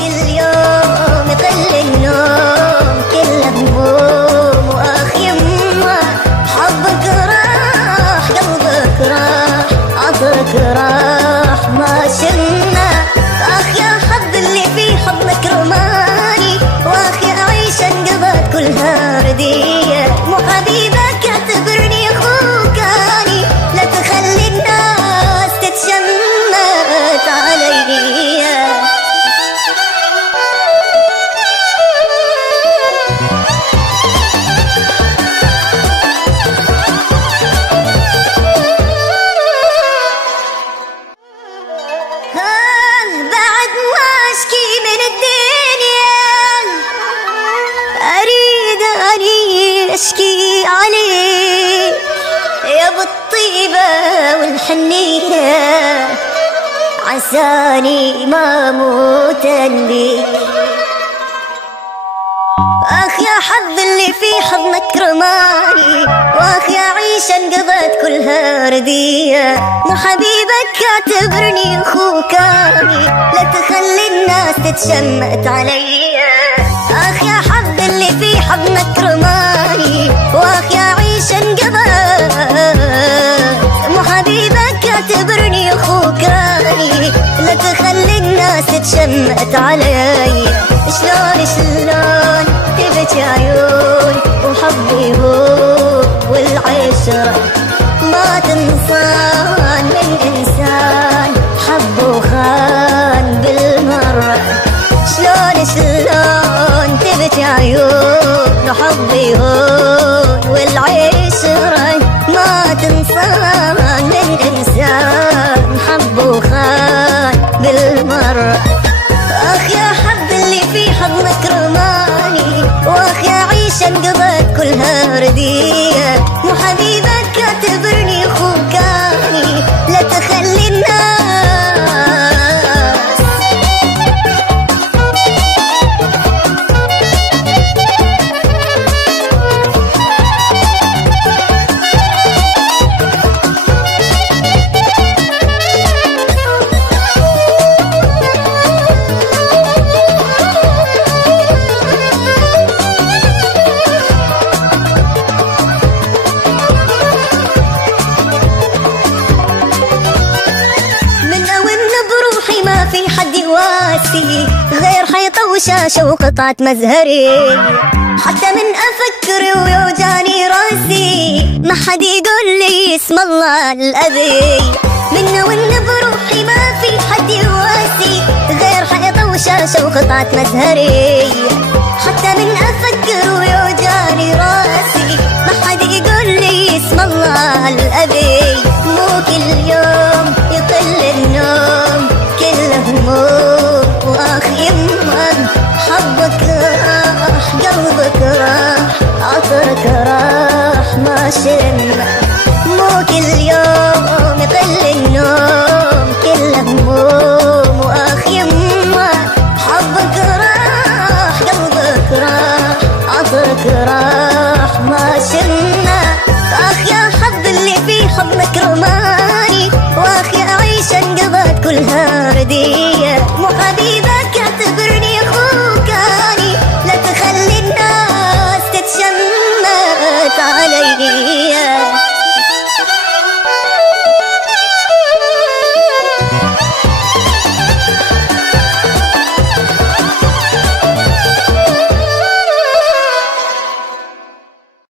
كل يوم يقل النوم كله هموم واخ يمه حبك راح قلبك راح عطرك راح ما شلنا اخ يا حظ اللي في حضنك رماني واخ يا عيش انقضت كلها رديه مو حبيبك اعتبرني اخوكاني لا تخلي الناس تتشمت علي بعد ما اشكي من الدنيا اريد اني اشكي عليك يا بالطيبة والحنية عساني ما اموتا بيك اخ يا حظ اللي في حضنك رماني واخ يا عيش انقضت كلها ردية مو حبيبك اعتبرني اخوكاني لا تخلي الناس تتشمت علي اخ يا حظ اللي في حضنك رماني واخ يا عيش انقضت مو حبيبك اعتبرني اخوكاني لا تخلي الناس تتشمت علي شلون تبكي عيون وحبي هو والعشرة ما تنصان من إنسان حب وخان بالمرة شلون تبكي عيون وحبي هو والعشرة ما تنصان من إنسان حب وخان بالمرة اخ يا حظ اللي في حضنك رماني واخ يا عيش انقضت كلها ردية مو حبيبك اعتبرني اخوكاني لا تخلي الناس في حد يواسي غير حيطة وشاشة وقطعة مزهري حتى من أفكر ويوجاني راسي ما حد يقول لي اسم الله الأذي من وإن بروحي ما في حد يواسي غير حيطة وشاشة وقطعة مزهري حتى من أفكر ويوجاني راسي ما حد يقول لي اسم الله الأذي مو كل يوم يقل النوم كله هموم واخ يمه حبك راح قلبك راح عطرك راح ما شلنا مو كل يوم يقل النوم كله هموم واخ يمه حبك راح قلبك راح عطرك راح ما شلنا اخ يا حظ اللي في حضنك رماني واخ يا عيش انقضت كلها ردية مو حبيبك اعتبرني اخوكاني لا تخلي الناس تتشمت علي